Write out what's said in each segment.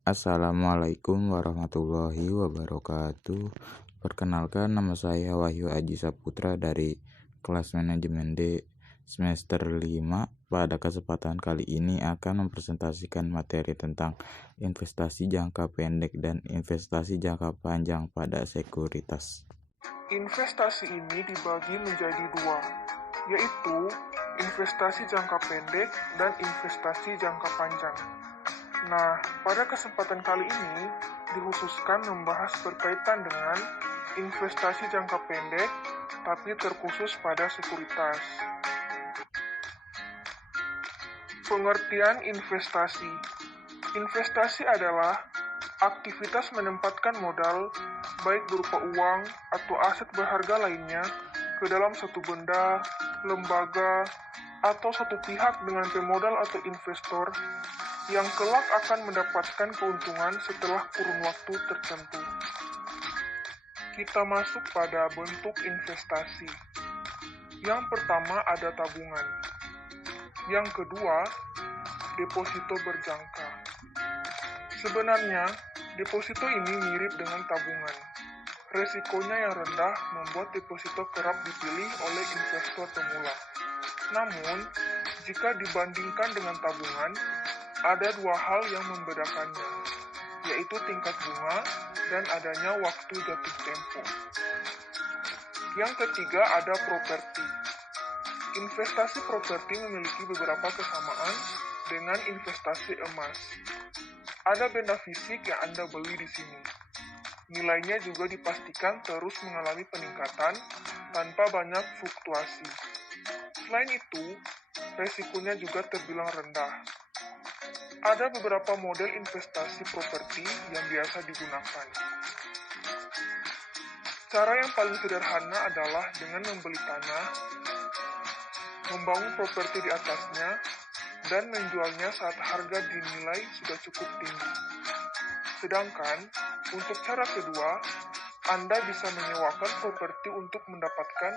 Assalamualaikum warahmatullahi wabarakatuh. Perkenalkan, nama saya Wahyu Aji Saputra dari kelas manajemen D semester 5. Pada kesempatan kali ini akan mempresentasikan materi tentang investasi jangka pendek dan investasi jangka panjang pada sekuritas. Investasi ini dibagi menjadi dua, yaitu investasi jangka pendek dan investasi jangka panjang. Nah, pada kesempatan kali ini dikhususkan membahas berkaitan dengan investasi jangka pendek, tapi terkhusus pada sekuritas. Pengertian investasi. Investasi adalah aktivitas menempatkan modal, baik berupa uang atau aset berharga lainnya, ke dalam satu benda, lembaga, atau satu pihak dengan pemodal atau investor yang kelak akan mendapatkan keuntungan setelah kurun waktu tertentu. Kita masuk pada bentuk investasi. Yang pertama ada tabungan. Yang kedua, deposito berjangka. Sebenarnya, deposito ini mirip dengan tabungan. Resikonya yang rendah membuat deposito kerap dipilih oleh investor pemula. Namun, jika dibandingkan dengan tabungan, ada dua hal yang membedakannya, yaitu tingkat bunga dan adanya waktu jatuh tempo. Yang ketiga ada properti. Investasi properti memiliki beberapa kesamaan dengan investasi emas. Ada benda fisik yang Anda beli di sini. Nilainya juga dipastikan terus mengalami peningkatan tanpa banyak fluktuasi. Selain itu, resikonya juga terbilang rendah. Ada beberapa model investasi properti yang biasa digunakan. Cara yang paling sederhana adalah dengan membeli tanah, membangun properti di atasnya, dan menjualnya saat harga dinilai sudah cukup tinggi. Sedangkan, untuk cara kedua, Anda bisa menyewakan properti untuk mendapatkan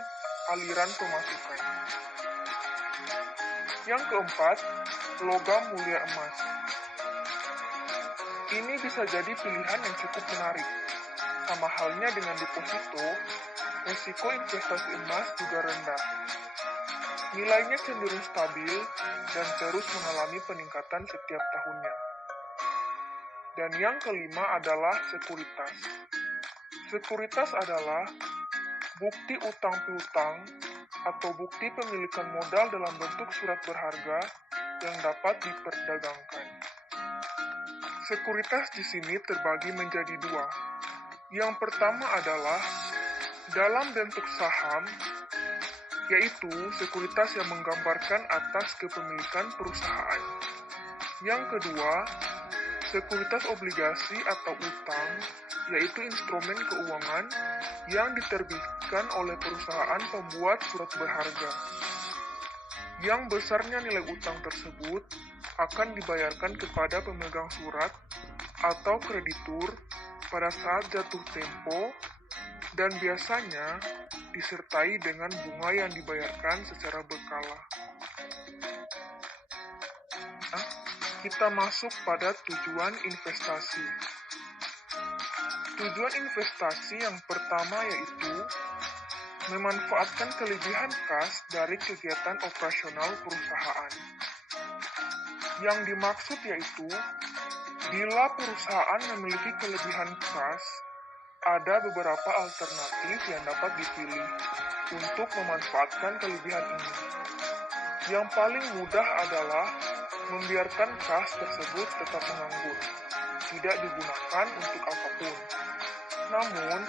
aliran pemasukan. Yang keempat, logam mulia emas. Ini bisa jadi pilihan yang cukup menarik. Sama halnya dengan deposito, risiko investasi emas juga rendah. Nilainya cenderung stabil dan terus mengalami peningkatan setiap tahunnya. Dan yang kelima adalah sekuritas. Sekuritas adalah bukti utang piutang atau bukti pemilikan modal dalam bentuk surat berharga yang dapat diperdagangkan. Sekuritas di sini terbagi menjadi dua. Yang pertama adalah dalam bentuk saham, yaitu sekuritas yang menggambarkan atas kepemilikan perusahaan. Yang kedua, sekuritas obligasi atau utang, yaitu instrumen keuangan yang diterbitkan oleh perusahaan pembuat surat berharga. Yang besarnya nilai utang tersebut akan dibayarkan kepada pemegang surat atau kreditur pada saat jatuh tempo dan biasanya disertai dengan bunga yang dibayarkan secara berkala. Kita masuk pada tujuan investasi. Tujuan investasi yang pertama yaitu memanfaatkan kelebihan kas dari kegiatan operasional perusahaan. Yang dimaksud yaitu, bila perusahaan memiliki kelebihan kas, ada beberapa alternatif yang dapat dipilih untuk memanfaatkan kelebihan ini. Yang paling mudah adalah membiarkan kas tersebut tetap menganggur, tidak digunakan untuk apapun. Namun,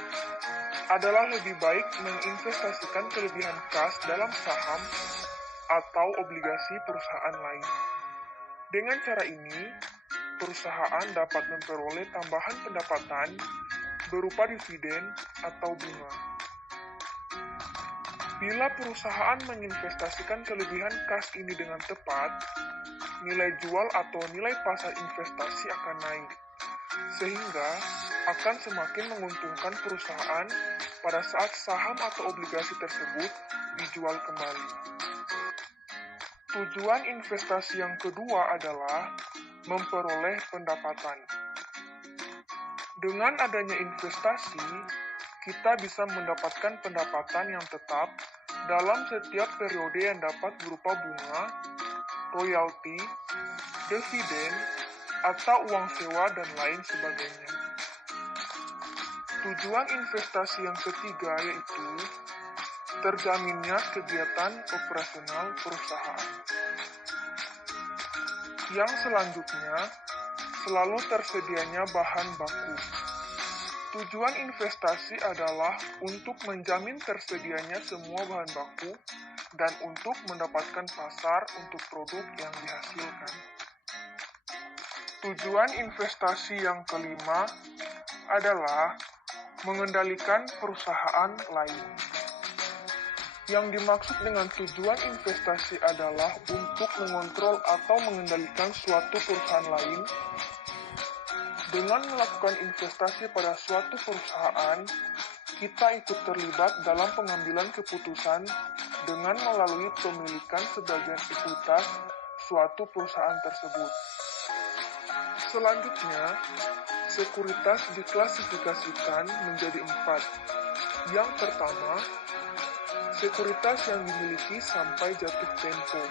adalah lebih baik menginvestasikan kelebihan kas dalam saham atau obligasi perusahaan lain. Dengan cara ini, perusahaan dapat memperoleh tambahan pendapatan berupa dividen atau bunga. Bila perusahaan menginvestasikan kelebihan kas ini dengan tepat, nilai jual atau nilai pasar investasi akan naik, sehingga akan semakin menguntungkan perusahaan pada saat saham atau obligasi tersebut dijual kembali. Tujuan investasi yang kedua adalah memperoleh pendapatan. Dengan adanya investasi, kita bisa mendapatkan pendapatan yang tetap dalam setiap periode yang dapat berupa bunga, royalti, dividen, atau uang sewa dan lain sebagainya. Tujuan investasi yang ketiga yaitu terjaminnya kegiatan operasional perusahaan. Yang selanjutnya, selalu tersedianya bahan baku. Tujuan investasi adalah untuk menjamin tersedianya semua bahan baku dan untuk mendapatkan pasar untuk produk yang dihasilkan. Tujuan investasi yang kelima adalah mengendalikan perusahaan lain. Yang dimaksud dengan tujuan investasi adalah untuk mengontrol atau mengendalikan suatu perusahaan lain. Dengan melakukan investasi pada suatu perusahaan, kita ikut terlibat dalam pengambilan keputusan dengan melalui pemilikan sebagian ekuitas suatu perusahaan tersebut. Selanjutnya, sekuritas diklasifikasikan menjadi 4. Yang pertama, sekuritas yang dimiliki sampai jatuh tempo.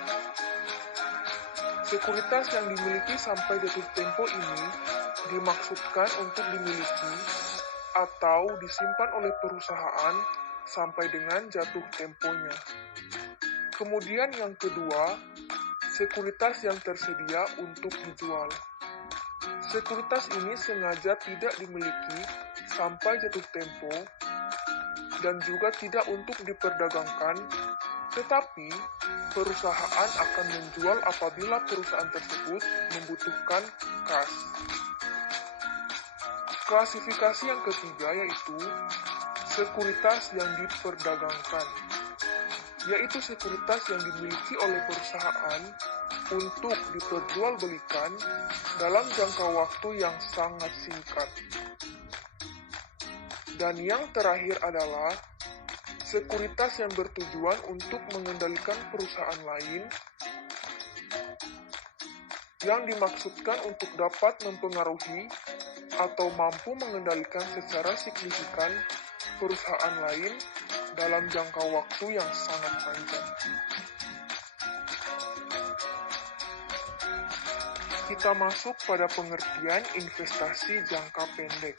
Sekuritas yang dimiliki sampai jatuh tempo ini dimaksudkan untuk dimiliki atau disimpan oleh perusahaan sampai dengan jatuh temponya. Kemudian yang kedua, sekuritas yang tersedia untuk dijual. Sekuritas ini sengaja tidak dimiliki sampai jatuh tempo dan juga tidak untuk diperdagangkan, tetapi perusahaan akan menjual apabila perusahaan tersebut membutuhkan kas. Klasifikasi yang ketiga yaitu sekuritas yang diperdagangkan, yaitu sekuritas yang dimiliki oleh perusahaan untuk diperjualbelikan dalam jangka waktu yang sangat singkat. Dan yang terakhir adalah sekuritas yang bertujuan untuk mengendalikan perusahaan lain yang dimaksudkan untuk dapat mempengaruhi atau mampu mengendalikan secara signifikan perusahaan lain dalam jangka waktu yang sangat panjang. Kita masuk pada pengertian investasi jangka pendek.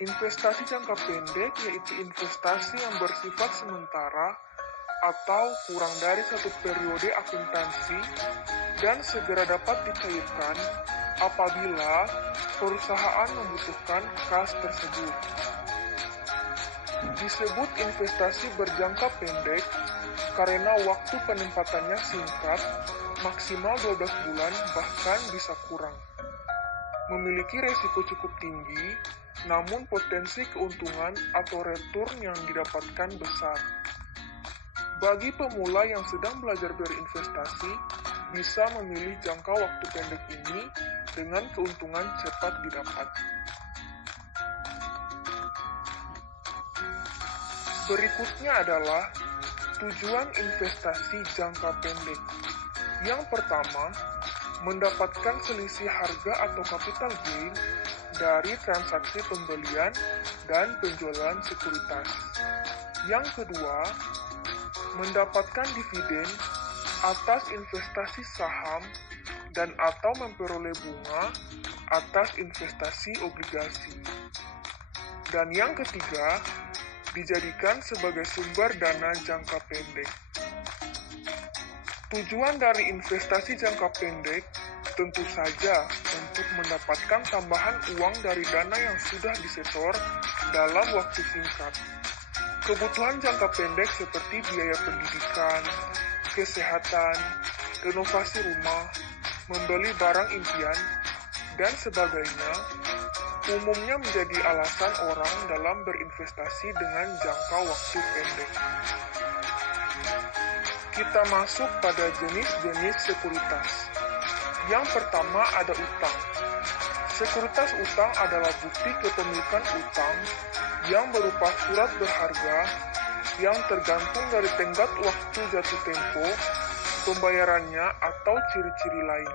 Investasi jangka pendek yaitu investasi yang bersifat sementara atau kurang dari satu periode akuntansi dan segera dapat dicairkan apabila perusahaan membutuhkan kas tersebut. Disebut investasi berjangka pendek karena waktu penempatannya singkat, maksimal 12 bulan bahkan bisa kurang. Memiliki resiko cukup tinggi, namun potensi keuntungan atau return yang didapatkan besar. Bagi pemula yang sedang belajar berinvestasi, bisa memilih jangka waktu pendek ini dengan keuntungan cepat didapat. Berikutnya adalah tujuan investasi jangka pendek. Yang pertama, mendapatkan selisih harga atau capital gain dari transaksi pembelian dan penjualan sekuritas. Yang kedua, mendapatkan dividen atas investasi saham dan atau memperoleh bunga atas investasi obligasi. Dan yang ketiga, dijadikan sebagai sumber dana jangka pendek. Tujuan dari investasi jangka pendek tentu saja untuk mendapatkan tambahan uang dari dana yang sudah disetor dalam waktu singkat. Kebutuhan jangka pendek seperti biaya pendidikan, kesehatan, renovasi rumah, membeli barang impian, dan sebagainya umumnya menjadi alasan orang dalam berinvestasi dengan jangka waktu pendek. Kita masuk pada jenis-jenis sekuritas. Yang pertama ada utang. Sekuritas utang adalah bukti kepemilikan utang yang berupa surat berharga yang tergantung dari tenggat waktu jatuh tempo, pembayarannya, atau ciri-ciri lain.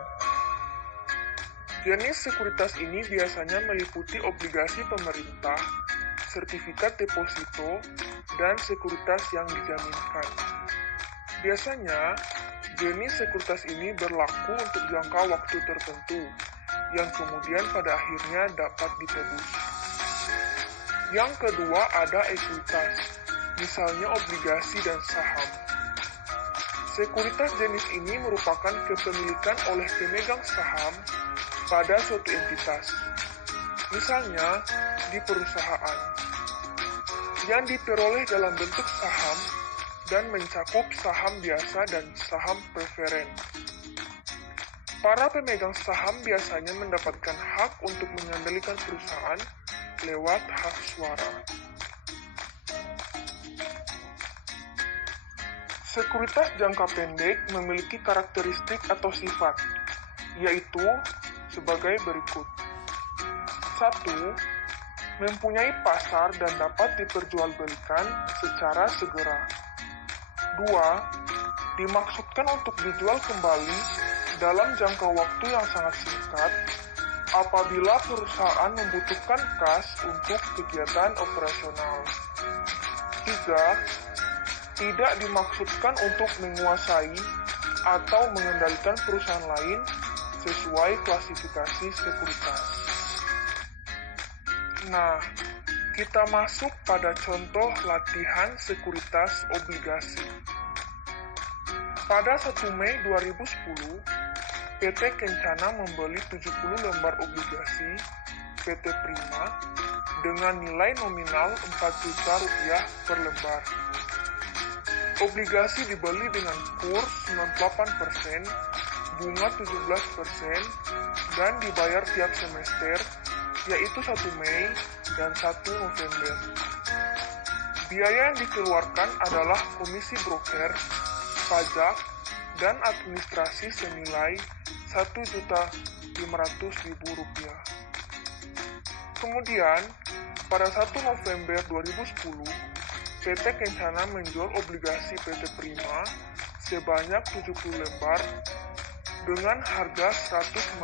Jenis sekuritas ini biasanya meliputi obligasi pemerintah, sertifikat deposito, dan sekuritas yang dijaminkan. Biasanya, jenis sekuritas ini berlaku untuk jangka waktu tertentu, yang kemudian pada akhirnya dapat ditebus. Yang kedua ada ekuitas, misalnya obligasi dan saham. Sekuritas jenis ini merupakan kepemilikan oleh pemegang saham pada suatu entitas, misalnya di perusahaan, yang diperoleh dalam bentuk saham dan mencakup saham biasa dan saham preferen. Para pemegang saham biasanya mendapatkan hak untuk mengendalikan perusahaan lewat hak suara. Sekuritas jangka pendek memiliki karakteristik atau sifat, yaitu sebagai berikut. 1. Mempunyai pasar dan dapat diperjualbelikan secara segera. 2. Dimaksudkan untuk dijual kembali dalam jangka waktu yang sangat singkat apabila perusahaan membutuhkan kas untuk kegiatan operasional. 3. Tidak dimaksudkan untuk menguasai atau mengendalikan perusahaan lain sesuai klasifikasi sekuritas. Nah, kita masuk pada contoh latihan sekuritas obligasi. Pada 1 Mei 2010, PT Kencana membeli 70 lembar obligasi PT Prima dengan nilai nominal Rp4 juta per lembar. Obligasi dibeli dengan kurs 98%, bunga 17%, dan dibayar tiap semester, yaitu 1 Mei dan 1 November. Biaya yang dikeluarkan adalah komisi broker, pajak, dan administrasi senilai Rp1.500.000. Kemudian, pada 1 November 2010, PT Kencana menjual obligasi PT Prima sebanyak 70 lembar dengan harga 115%.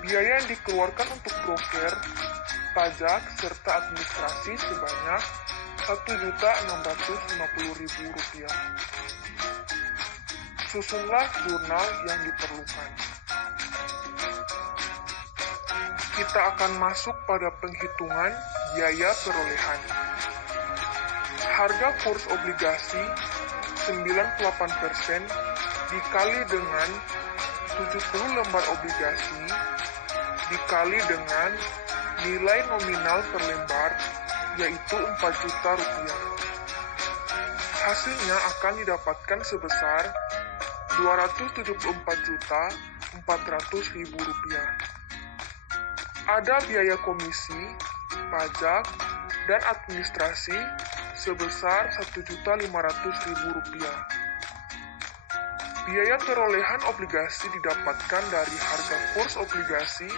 Biaya yang dikeluarkan untuk broker, pajak, serta administrasi sebanyak Rp1.650.000. Susunlah jurnal yang diperlukan. Kita akan masuk pada penghitungan biaya perolehan. Harga kurs obligasi 98% dikali dengan 70 lembar obligasi dikali dengan nilai nominal per lembar, yaitu Rp4 juta. Hasilnya akan didapatkan sebesar Rp274.400.000. Ada biaya komisi, pajak, dan administrasi sebesar Rp1.500.000. Biaya perolehan obligasi didapatkan dari harga kurs obligasi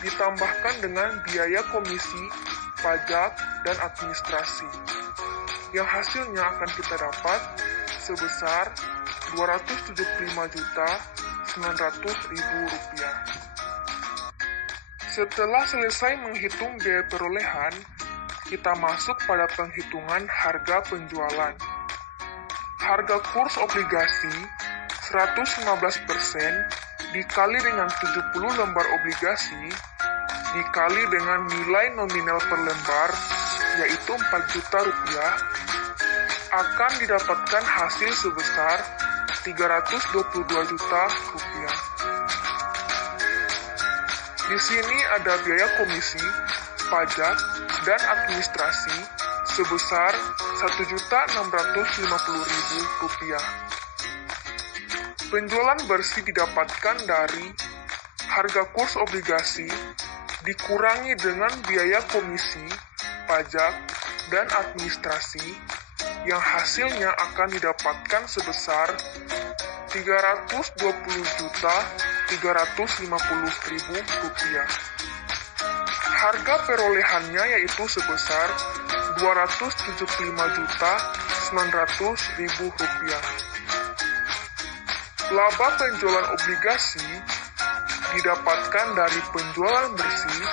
ditambahkan dengan biaya komisi, pajak, dan administrasi, yang hasilnya akan kita dapat sebesar Rp275.900.000. Setelah selesai menghitung biaya perolehan, kita masuk pada penghitungan harga penjualan. Harga kurs obligasi 115% dikali dengan 70 lembar obligasi dikali dengan nilai nominal per lembar, yaitu Rp4 juta, akan didapatkan hasil sebesar Rp322 juta. Di sini ada biaya komisi, pajak, dan administrasi sebesar Rp1.650.000. Penjualan bersih didapatkan dari harga kurs obligasi dikurangi dengan biaya komisi, pajak, dan administrasi, yang hasilnya akan didapatkan sebesar Rp320.350.000. Harga perolehannya yaitu sebesar Rp275.900.000. Laba penjualan obligasi didapatkan dari penjualan bersih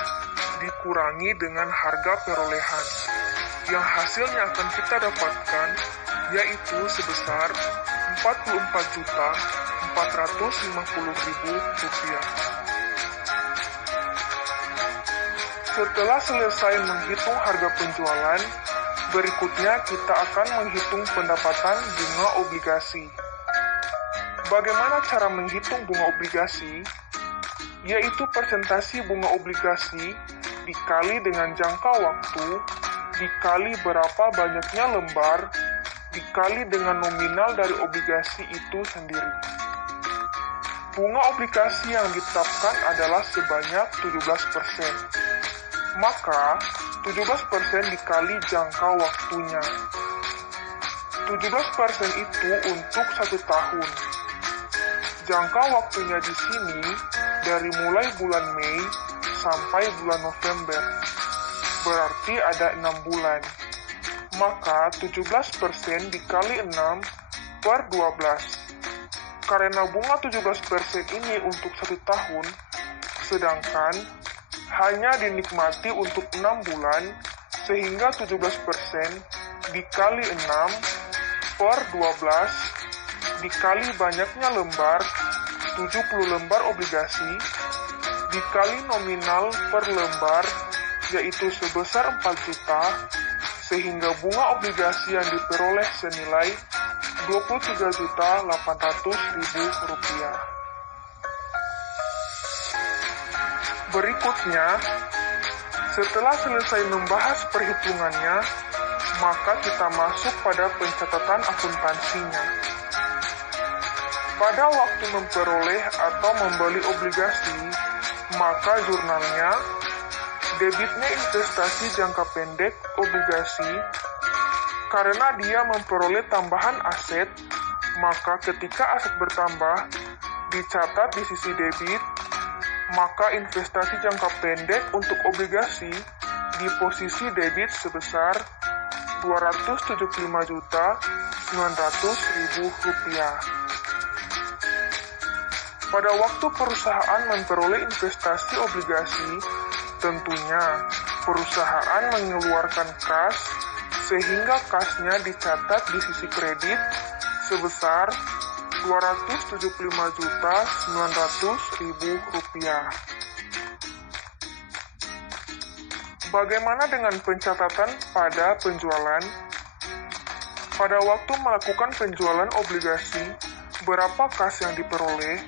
dikurangi dengan harga perolehan, yang hasilnya akan kita dapatkan yaitu sebesar Rp44.450.000. Setelah selesai menghitung harga penjualan, berikutnya kita akan menghitung pendapatan bunga obligasi. Bagaimana cara menghitung bunga obligasi? Yaitu persentase bunga obligasi dikali dengan jangka waktu, dikali berapa banyaknya lembar, dikali dengan nominal dari obligasi itu sendiri. Bunga obligasi yang ditetapkan adalah sebanyak 17%. Maka, 17% dikali jangka waktunya. 17% itu untuk 1 tahun. Jangka waktunya di sini dari mulai bulan Mei sampai bulan November. Berarti ada 6 bulan. Maka 17% dikali 6 per 12. Karena bunga 17% ini untuk 1 tahun, sedangkan hanya dinikmati untuk 6 bulan, sehingga 17% dikali 6 per 12 dikali banyaknya lembar, 70 lembar obligasi, dikali nominal per lembar, yaitu sebesar 4 juta, sehingga bunga obligasi yang diperoleh senilai Rp23.800.000. Berikutnya, setelah selesai membahas perhitungannya, maka kita masuk pada pencatatan akuntansinya. Pada waktu memperoleh atau membeli obligasi, maka jurnalnya, debitnya investasi jangka pendek obligasi, karena dia memperoleh tambahan aset, maka ketika aset bertambah, dicatat di sisi debit, maka investasi jangka pendek untuk obligasi di posisi debit sebesar Rp275.900.000. Pada waktu perusahaan memperoleh investasi obligasi, tentunya perusahaan mengeluarkan kas, sehingga kasnya dicatat di sisi kredit sebesar Rp275.900.000. Bagaimana dengan pencatatan pada penjualan? Pada waktu melakukan penjualan obligasi, berapa kas yang diperoleh?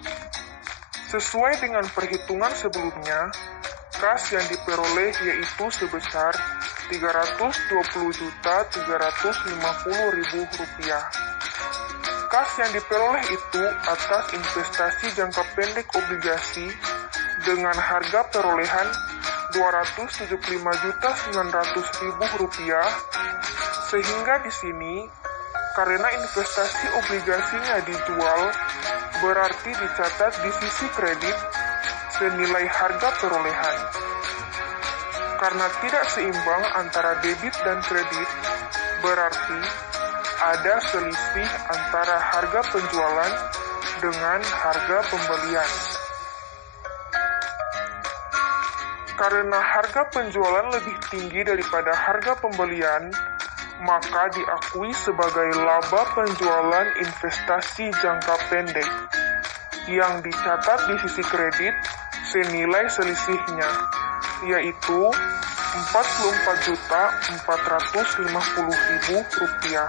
Sesuai dengan perhitungan sebelumnya, kas yang diperoleh yaitu sebesar Rp320.350.000. Kas yang diperoleh itu atas investasi jangka pendek obligasi dengan harga perolehan Rp275.900.000, sehingga di sini karena investasi obligasinya dijual, berarti dicatat di sisi kredit senilai harga perolehan. Karena tidak seimbang antara debit dan kredit, berarti ada selisih antara harga penjualan dengan harga pembelian. Karena harga penjualan lebih tinggi daripada harga pembelian, maka diakui sebagai laba penjualan investasi jangka pendek yang dicatat di sisi kredit senilai selisihnya, yaitu Rp44.450.000.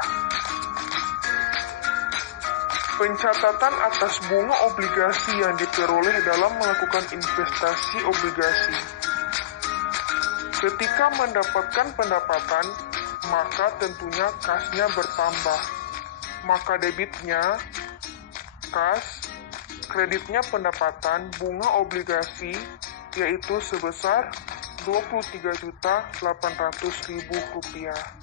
Pencatatan atas bunga obligasi yang diperoleh dalam melakukan investasi obligasi. Ketika mendapatkan pendapatan, maka tentunya kasnya bertambah. Maka debitnya kas, kreditnya pendapatan bunga obligasi, yaitu sebesar Rp23.800.000.